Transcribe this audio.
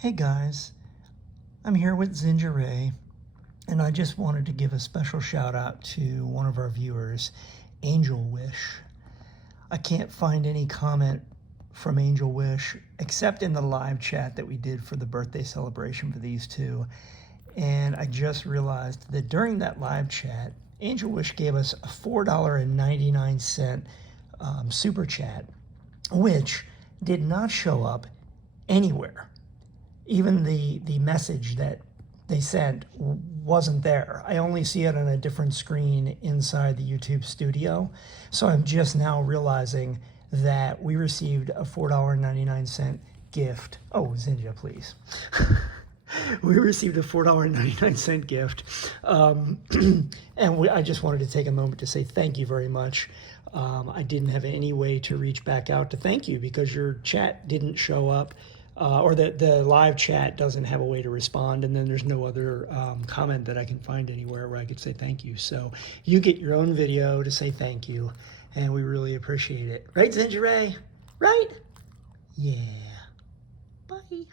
Hey guys, I'm here with Zinga, and I just wanted to give a special shout out to one of our viewers, Angel Wish. I can't find any comment from Angel Wish except in the live chat that we did for the birthday celebration for these two. And I just realized that during that live chat, Angel Wish gave us a $4.99 super chat, which did not show up anywhere. Even the message that they sent wasn't there. I only see it on a different screen inside the YouTube studio. So I'm just now realizing that we received a $4.99 gift. Oh, Zinja, please. We received a $4.99 gift. I just wanted to take a moment to say thank you very much. I didn't have any way to reach back out to thank you because your chat didn't show up. Or the live chat doesn't have a way to respond, and then there's no other comment that I can find anywhere where I could say thank you. So you get your own video to say thank you, and we really appreciate it. Right, Zinja? Right? Yeah. Bye.